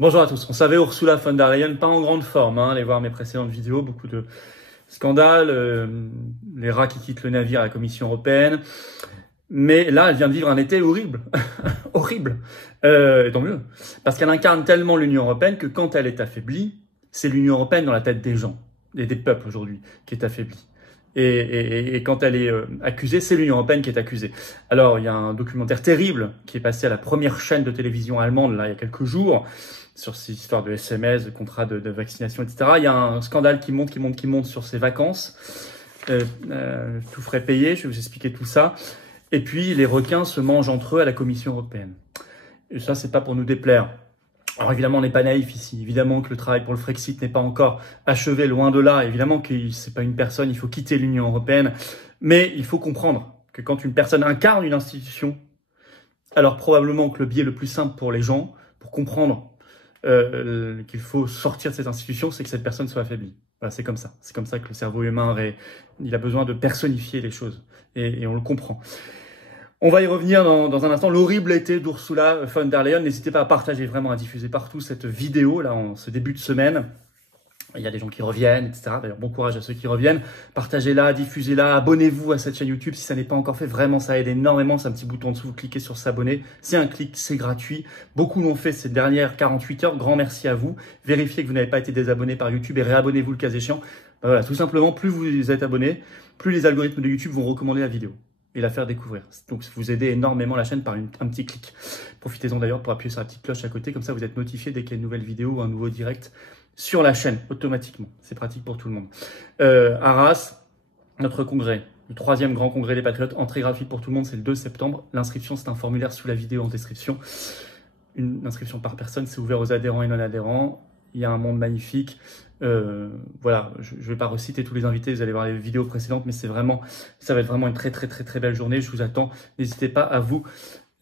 Bonjour à tous. On savait Ursula von der Leyen pas en grande forme. Allez voir mes précédentes vidéos, beaucoup de scandales, les rats qui quittent le navire à la Commission européenne. Mais là, elle vient de vivre un été horrible, horrible. Et tant mieux, parce qu'elle incarne tellement l'Union européenne que quand elle est affaiblie, c'est l'Union européenne dans la tête des gens et des peuples aujourd'hui qui est affaiblie. Et quand elle est accusée, c'est l'Union européenne qui est accusée. Alors, il y a un documentaire terrible qui est passé à la première chaîne de télévision allemande, là, il y a quelques jours, sur ces histoires de SMS, de contrats de vaccination, etc. Il y a un scandale qui monte sur ses vacances. Tout frais payé, je vais vous expliquer tout ça. Et puis, les requins se mangent entre eux à la Commission européenne. Et ça, c'est pas pour nous déplaire. Alors évidemment, on n'est pas naïf ici. Évidemment que le travail pour le Frexit n'est pas encore achevé, loin de là. Évidemment que c'est pas une personne, il faut quitter l'Union européenne. Mais il faut comprendre que quand une personne incarne une institution, alors probablement que le biais le plus simple pour les gens, pour comprendre qu'il faut sortir de cette institution, c'est que cette personne soit affaiblie. Voilà, c'est comme ça. C'est comme ça que le cerveau humain, il a besoin de personnifier les choses. Et on le comprend. On va y revenir dans un instant. L'horrible été d'Ursula von der Leyen. N'hésitez pas à partager, vraiment à diffuser partout cette vidéo, là, en ce début de semaine. Il y a des gens qui reviennent, etc. D'ailleurs, bon courage à ceux qui reviennent. Partagez-la, diffusez-la, abonnez-vous à cette chaîne YouTube si ça n'est pas encore fait. Vraiment, ça aide énormément. C'est un petit bouton en dessous, vous cliquez sur s'abonner. C'est un clic, c'est gratuit. Beaucoup l'ont fait ces dernières 48 heures. Grand merci à vous. Vérifiez que vous n'avez pas été désabonné par YouTube et réabonnez-vous le cas échéant. Voilà, tout simplement, plus vous êtes abonné, plus les algorithmes de YouTube vont recommander la vidéo et la faire découvrir. Donc, vous aidez énormément la chaîne par un petit clic. Profitez-en d'ailleurs pour appuyer sur la petite cloche à côté. Comme ça, vous êtes notifié dès qu'il y a une nouvelle vidéo ou un nouveau direct sur la chaîne, automatiquement. C'est pratique pour tout le monde. Arras, notre congrès, le 3e grand congrès des Patriotes, entrée gratuite pour tout le monde, c'est le 2 septembre. L'inscription, c'est un formulaire sous la vidéo en description. Une inscription par personne, c'est ouvert aux adhérents et non-adhérents. Il y a un monde magnifique. Voilà, je ne vais pas reciter tous les invités, vous allez voir les vidéos précédentes, mais ça va être vraiment une très belle journée. Je vous attends. N'hésitez pas à vous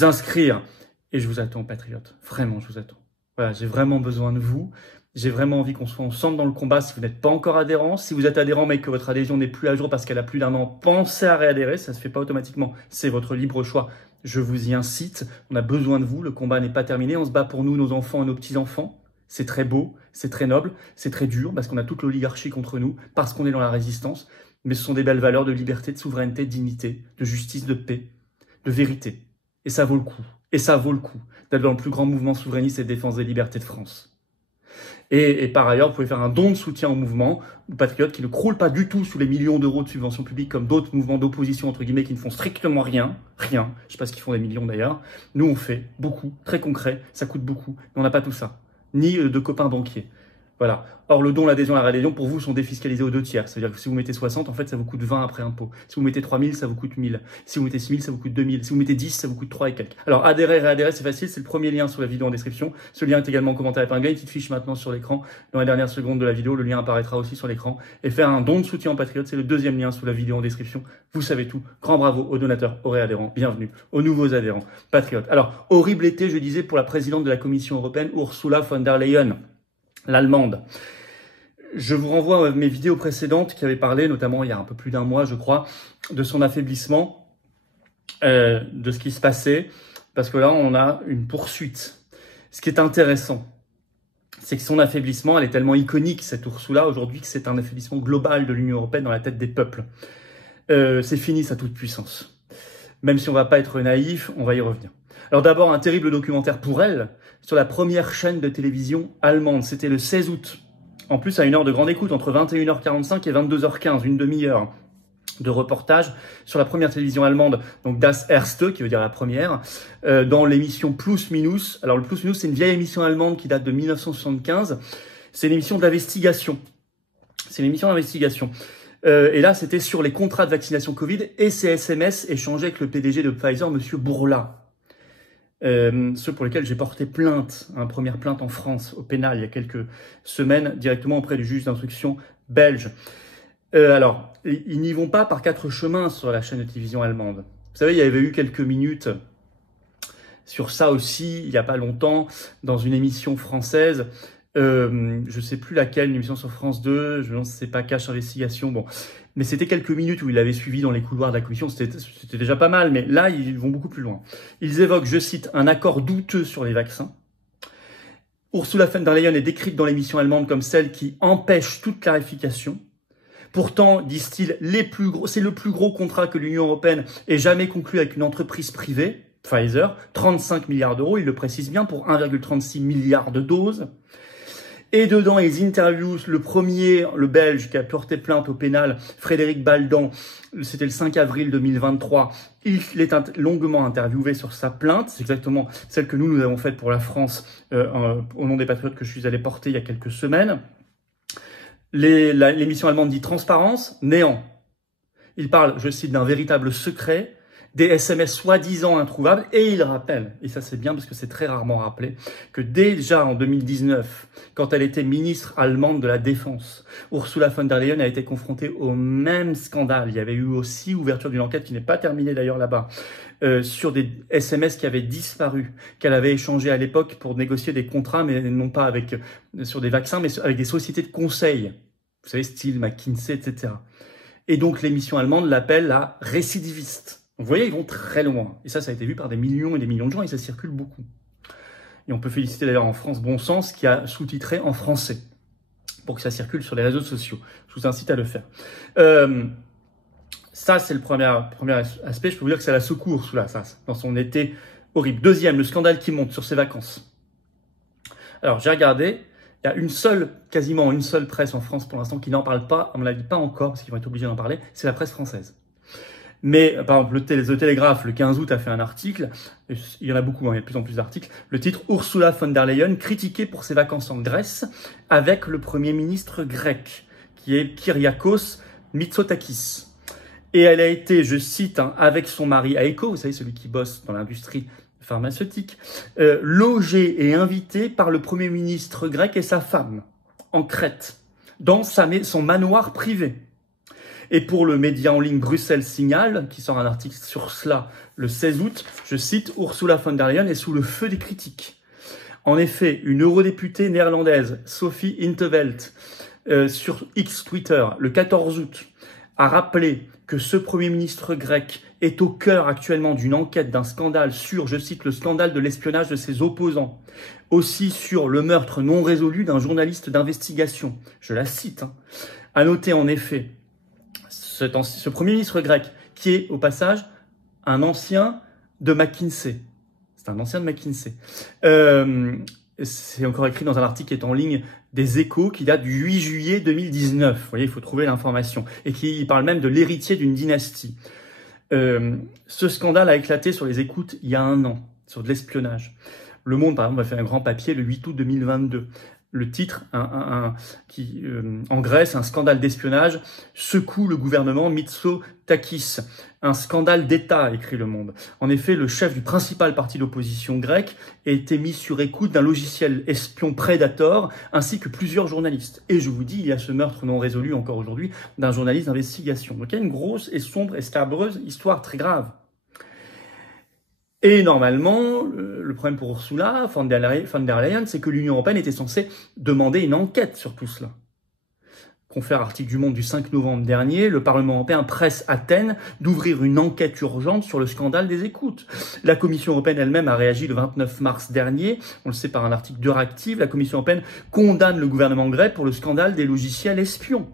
inscrire. Et je vous attends, patriotes. Vraiment, je vous attends. Voilà, j'ai vraiment besoin de vous. J'ai vraiment envie qu'on soit ensemble dans le combat. Si vous n'êtes pas encore adhérent, si vous êtes adhérent mais que votre adhésion n'est plus à jour parce qu'elle a plus d'1 an, pensez à réadhérer. Ça ne se fait pas automatiquement. C'est votre libre choix. Je vous y incite. On a besoin de vous. Le combat n'est pas terminé. On se bat pour nous, nos enfants et nos petits-enfants. C'est très beau, c'est très noble, c'est très dur parce qu'on a toute l'oligarchie contre nous, parce qu'on est dans la résistance. Mais ce sont des belles valeurs de liberté, de souveraineté, de dignité, de justice, de paix, de vérité. Et ça vaut le coup. Et ça vaut le coup d'être dans le plus grand mouvement souverainiste et de défense des libertés de France. Et par ailleurs, vous pouvez faire un don de soutien au mouvement, aux patriotes qui ne croulent pas du tout sous les millions d'euros de subventions publiques comme d'autres mouvements d'opposition, entre guillemets, qui ne font strictement rien. Rien. Je sais pas ce qu'ils font des millions d'ailleurs. Nous, on fait beaucoup, très concret. Ça coûte beaucoup. Mais on n'a pas tout ça. Ni de copains banquiers. Voilà. Or, le don, l'adhésion, la réadhésion, pour vous, sont défiscalisés aux 2 tiers. C'est-à-dire que si vous mettez 60, en fait, ça vous coûte 20 après impôt. Si vous mettez 3000, ça vous coûte 1000. Si vous mettez 6000, ça vous coûte 2000. Si vous mettez 10, ça vous coûte 3 et quelques. Alors, adhérer, réadhérer, c'est facile. C'est le premier lien sous la vidéo en description. Ce lien est également commenté à épingler. Une petite fiche maintenant sur l'écran. Dans les dernières secondes de la vidéo, le lien apparaîtra aussi sur l'écran. Et faire un don de soutien aux patriotes, c'est le 2e lien sous la vidéo en description. Vous savez tout. Grand bravo aux donateurs, aux réadhérents. Bienvenue aux nouveaux adhérents patriotes. Alors, horrible été, je disais, pour la présidente de la Commission européenne, Ursula von der Leyen, l'allemande. Je vous renvoie à mes vidéos précédentes qui avaient parlé, notamment il y a un peu plus d'1 mois, je crois, de son affaiblissement, de ce qui se passait, parce que là, on a une poursuite. Ce qui est intéressant, c'est que son affaiblissement, elle est tellement iconique, cette Ursula, aujourd'hui, que c'est un affaiblissement global de l'Union européenne dans la tête des peuples. C'est fini sa toute-puissance. Même si on va pas être naïf, on va y revenir. Alors d'abord, un terrible documentaire pour elle, sur la première chaîne de télévision allemande. C'était le 16 août. En plus, à une heure de grande écoute, entre 21h45 et 22h15, une demi-heure de reportage sur la première télévision allemande, donc Das Erste, qui veut dire la première, dans l'émission Plus Minus. Alors le Plus Minus, c'est une vieille émission allemande qui date de 1975. C'est une émission d'investigation. C'est une émission d'investigation. Et là, c'était sur les contrats de vaccination Covid et ces SMS échangés avec le PDG de Pfizer, Monsieur Bourla. Ceux pour lesquels j'ai porté plainte, première plainte en France, au pénal, il y a quelques semaines, directement auprès du juge d'instruction belge. Alors, ils n'y vont pas par 4 chemins sur la chaîne de télévision allemande. Vous savez, il y avait eu quelques minutes sur ça aussi, il n'y a pas longtemps, dans une émission française. Je ne sais plus laquelle, une émission sur France 2, je ne sais pas, Cache Investigation, bon. Mais c'était quelques minutes où il avait suivi dans les couloirs de la commission, c'était déjà pas mal, mais là, ils vont beaucoup plus loin. Ils évoquent, je cite, un accord douteux sur les vaccins. Ursula von der Leyen est décrite dans l'émission allemande comme celle qui empêche toute clarification. Pourtant, disent-ils, c'est le plus gros contrat que l'Union européenne ait jamais conclu avec une entreprise privée, Pfizer, 35 milliards d'euros, il le précise bien, pour 1,36 milliard de doses. Et dedans, ils interviewent le premier, le Belge, qui a porté plainte au pénal, Frédéric Baldan, c'était le 5 avril 2023. Il est longuement interviewé sur sa plainte. C'est exactement celle que nous avons faite pour la France, au nom des patriotes que je suis allé porter il y a quelques semaines. L'émission allemande dit transparence, néant. Il parle, je cite, d'un véritable secret, des SMS soi-disant introuvables, et il rappelle, et ça c'est bien parce que c'est très rarement rappelé, que déjà en 2019, quand elle était ministre allemande de la Défense, Ursula von der Leyen a été confrontée au même scandale. Il y avait eu aussi ouverture d'une enquête qui n'est pas terminée d'ailleurs là-bas, sur des SMS qui avaient disparu, qu'elle avait échangé à l'époque pour négocier des contrats, mais non pas sur des vaccins, mais avec des sociétés de conseil, vous savez, style McKinsey, etc. Et donc l'émission allemande l'appelle la récidiviste. Vous voyez, ils vont très loin. Et ça a été vu par des millions et des millions de gens et ça circule beaucoup. Et on peut féliciter d'ailleurs en France Bon Sens qui a sous-titré en français pour que ça circule sur les réseaux sociaux. Je vous incite à le faire. Ça, c'est le premier aspect. Je peux vous dire que c'est la secours sous ça, dans son été horrible. Deuxième, le scandale qui monte sur ses vacances. Alors, j'ai regardé. Il y a quasiment une seule presse en France pour l'instant qui n'en parle pas, à mon avis pas encore, parce qu'ils vont être obligés d'en parler, c'est la presse française. Mais, par exemple, le Télégraphe, le 15 août, a fait un article, il y en a beaucoup, il y a de plus en plus d'articles, le titre « Ursula von der Leyen critiquée pour ses vacances en Grèce avec le Premier ministre grec », qui est Kyriakos Mitsotakis. Et elle a été, je cite, avec son mari Aiko, vous savez, celui qui bosse dans l'industrie pharmaceutique, logée et invitée par le Premier ministre grec et sa femme, en Crète, dans son manoir privé. Et pour le média en ligne Bruxelles Signal, qui sort un article sur cela le 16 août, je cite, Ursula von der Leyen est sous le feu des critiques. En effet, une eurodéputée néerlandaise, Sophie in 't Veld, sur X Twitter, le 14 août, a rappelé que ce Premier ministre grec est au cœur actuellement d'une enquête d'un scandale sur, je cite, le scandale de l'espionnage de ses opposants. Aussi sur le meurtre non résolu d'un journaliste d'investigation. Je la cite. À noter en effet, ce Premier ministre grec, qui est au passage un ancien de McKinsey. C'est un ancien de McKinsey. C'est encore écrit dans un article qui est en ligne des Échos, qui date du 8 juillet 2019. Vous voyez, il faut trouver l'information. Et qui parle même de l'héritier d'une dynastie. Ce scandale a éclaté sur les écoutes il y a 1 an, sur de l'espionnage. Le Monde, par exemple, a fait un grand papier le 8 août 2022. Le titre, en Grèce, un scandale d'espionnage secoue le gouvernement Mitsotakis. Un scandale d'État, écrit Le Monde. En effet, le chef du principal parti d'opposition grec a été mis sur écoute d'un logiciel espion Predator, ainsi que plusieurs journalistes. Et je vous dis, il y a ce meurtre non résolu encore aujourd'hui d'un journaliste d'investigation. Donc il y a une grosse et sombre et scabreuse histoire très grave. Et normalement, le problème pour Ursula von der Leyen, c'est que l'Union européenne était censée demander une enquête sur tout cela. Confère article du Monde du 5 novembre dernier, le Parlement européen presse Athènes d'ouvrir une enquête urgente sur le scandale des écoutes. La Commission européenne elle-même a réagi le 29 mars dernier, on le sait par un article d'Euractiv, la Commission européenne condamne le gouvernement grec pour le scandale des logiciels espions.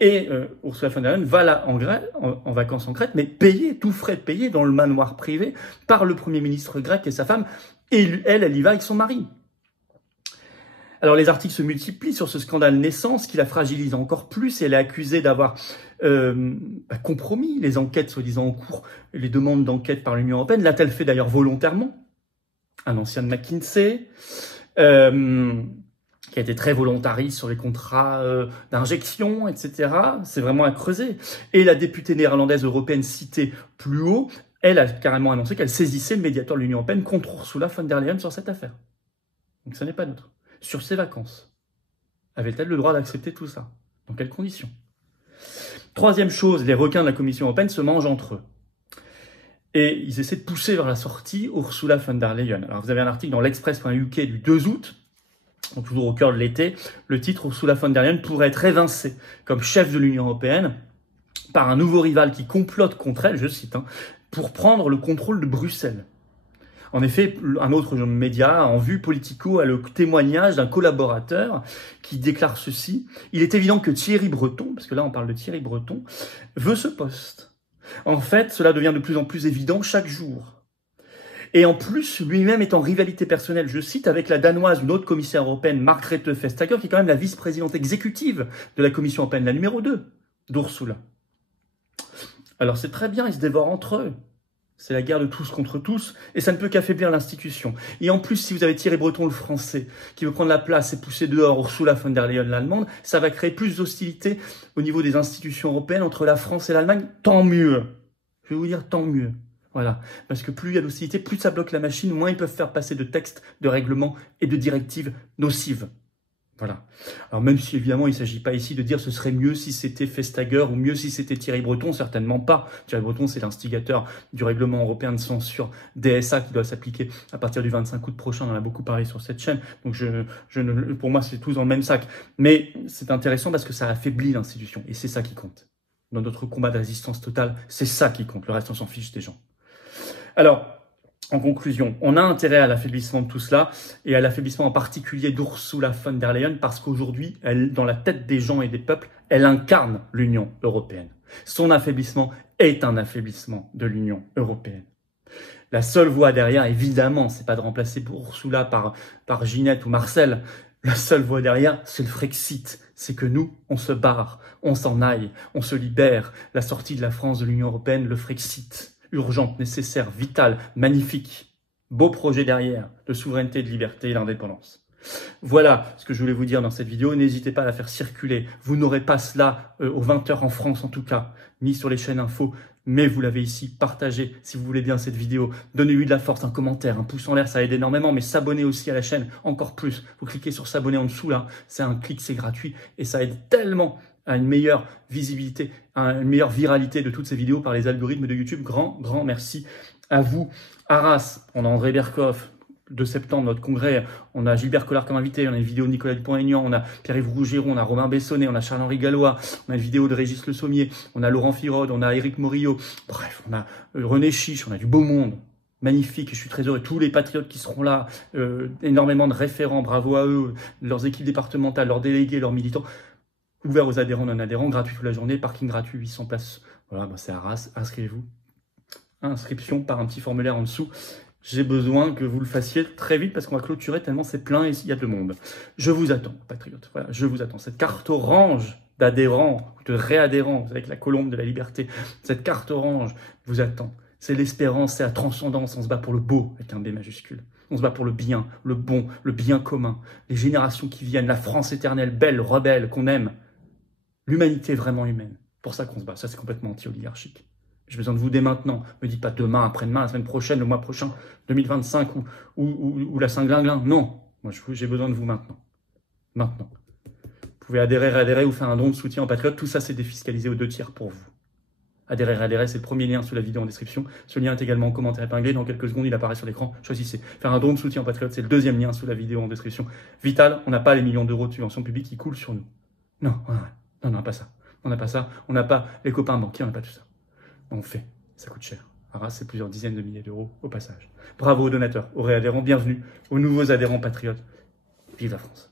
Et Ursula von der Leyen va là en vacances en Crète, mais payée, tout frais payé dans le manoir privé par le Premier ministre grec et sa femme, et elle y va avec son mari. Alors les articles se multiplient sur ce scandale naissant, ce qui la fragilise encore plus, et elle est accusée d'avoir compromis les enquêtes soi-disant en cours, les demandes d'enquête par l'Union européenne. L'a-t-elle fait d'ailleurs volontairement? Un ancien de McKinsey, qui a été très volontariste sur les contrats d'injection, etc. C'est vraiment à creuser. Et la députée néerlandaise européenne citée plus haut, elle a carrément annoncé qu'elle saisissait le médiateur de l'Union européenne contre Ursula von der Leyen sur cette affaire. Donc ce n'est pas neutre. Sur ses vacances, avait-elle le droit d'accepter tout ça? Dans quelles conditions? Troisième chose, les requins de la Commission européenne se mangent entre eux. Et ils essaient de pousser vers la sortie Ursula von der Leyen. Alors vous avez un article dans l'Express.uk du 2 août, donc toujours au cœur de l'été, le titre « Ursula von der Leyen pourrait être évincée comme chef de l'Union européenne par un nouveau rival qui complote contre elle, je cite, pour prendre le contrôle de Bruxelles ». En effet, un autre média en vue Politico a le témoignage d'un collaborateur qui déclare ceci. Il est évident que Thierry Breton, parce que là on parle de Thierry Breton, veut ce poste. En fait, cela devient de plus en plus évident chaque jour. Et en plus, lui-même est en rivalité personnelle, je cite, avec la Danoise, une autre commissaire européenne, Margrethe Vestager, qui est quand même la vice-présidente exécutive de la Commission européenne, la numéro 2 d'Ursula. Alors c'est très bien, ils se dévorent entre eux. C'est la guerre de tous contre tous, et ça ne peut qu'affaiblir l'institution. Et en plus, si vous avez Thierry Breton, le français, qui veut prendre la place et pousser dehors Ursula von der Leyen, l'allemande, ça va créer plus d'hostilité au niveau des institutions européennes entre la France et l'Allemagne. Tant mieux. Je vais vous dire tant mieux. Voilà, parce que plus il y a d'hostilité, plus ça bloque la machine, moins ils peuvent faire passer de textes, de règlements et de directives nocives. Voilà. Alors même si évidemment il ne s'agit pas ici de dire ce serait mieux si c'était Vestager ou mieux si c'était Thierry Breton, certainement pas. Thierry Breton c'est l'instigateur du règlement européen de censure DSA qui doit s'appliquer à partir du 25 août prochain, on en a beaucoup parlé sur cette chaîne, donc pour moi c'est tous dans le même sac. Mais c'est intéressant parce que ça affaiblit l'institution et c'est ça qui compte. Dans notre combat de résistance totale, c'est ça qui compte, le reste on s'en fiche des gens. Alors, en conclusion, on a intérêt à l'affaiblissement de tout cela et à l'affaiblissement en particulier d'Ursula von der Leyen parce qu'aujourd'hui, dans la tête des gens et des peuples, elle incarne l'Union européenne. Son affaiblissement est un affaiblissement de l'Union européenne. La seule voie derrière, évidemment, c'est pas de remplacer Ursula par Ginette ou Marcel. La seule voie derrière, c'est le Frexit. C'est que nous, on se barre, on s'en aille, on se libère. La sortie de la France de l'Union européenne, le Frexit. Urgente, nécessaire, vitale, magnifique. Beau projet derrière, de souveraineté, de liberté et d'indépendance. Voilà ce que je voulais vous dire dans cette vidéo. N'hésitez pas à la faire circuler. Vous n'aurez pas cela aux 20h en France en tout cas, ni sur les chaînes info, mais vous l'avez ici. Partagez si vous voulez bien cette vidéo. Donnez-lui de la force, un commentaire, un pouce en l'air, ça aide énormément. Mais s'abonner aussi à la chaîne, encore plus. Vous cliquez sur s'abonner en dessous là, c'est un clic, c'est gratuit et ça aide tellement à une meilleure visibilité, à une meilleure viralité de toutes ces vidéos par les algorithmes de YouTube. Grand merci à vous. Arras, on a André Berkoff, 2 septembre, notre congrès, on a Gilbert Collard comme invité, on a une vidéo de Nicolas Dupont-Aignan, on a Pierre-Yves Rougeron, on a Romain Bessonnet, on a Charles-Henri Gallois, on a une vidéo de Régis Le Sommier, on a Laurent Firode, on a Éric Morillo, bref, on a René Chiche, on a du beau monde. Magnifique, je suis très heureux. Tous les patriotes qui seront là, énormément de référents, bravo à eux, leurs équipes départementales, leurs délégués, leurs militants. Ouvert aux adhérents, non-adhérents, gratuit toute la journée, parking gratuit, 800 places. Voilà, c'est Arras, inscrivez-vous. Inscription par un petit formulaire en dessous. J'ai besoin que vous le fassiez très vite parce qu'on va clôturer tellement c'est plein et il y a de monde. Je vous attends, patriotes. Voilà, je vous attends. Cette carte orange d'adhérents, de réadhérents, avec la colombe de la liberté, cette carte orange vous attend. C'est l'espérance, c'est la transcendance. On se bat pour le beau avec un B majuscule. On se bat pour le bien, le bon, le bien commun. Les générations qui viennent, la France éternelle, belle, rebelle, qu'on aime. L'humanité vraiment humaine. Pour ça qu'on se bat. Ça, c'est complètement anti-oligarchique. J'ai besoin de vous dès maintenant. Ne me dites pas demain, après-demain, la semaine prochaine, le mois prochain, 2025 ou la Saint-Glinglin. Non. Moi, j'ai besoin de vous maintenant. Maintenant. Vous pouvez adhérer ou faire un don de soutien en patriote. Tout ça, c'est défiscalisé aux 2 tiers pour vous. Adhérer, c'est le premier lien sous la vidéo en description. Ce lien est également en commentaire épinglé. Dans quelques secondes, il apparaît sur l'écran. Choisissez. Faire un don de soutien en patriote, c'est le 2e lien sous la vidéo en description. Vital, on n'a pas les millions d'euros de subventions publiques qui coulent sur nous. Non, on n'a pas ça. On n'a pas ça. On n'a pas les copains banquiers, on n'a pas tout ça. On fait. Ça coûte cher. Arras, c'est plusieurs dizaines de milliers d'euros au passage. Bravo aux donateurs, aux réadhérents, bienvenue aux nouveaux adhérents patriotes. Vive la France.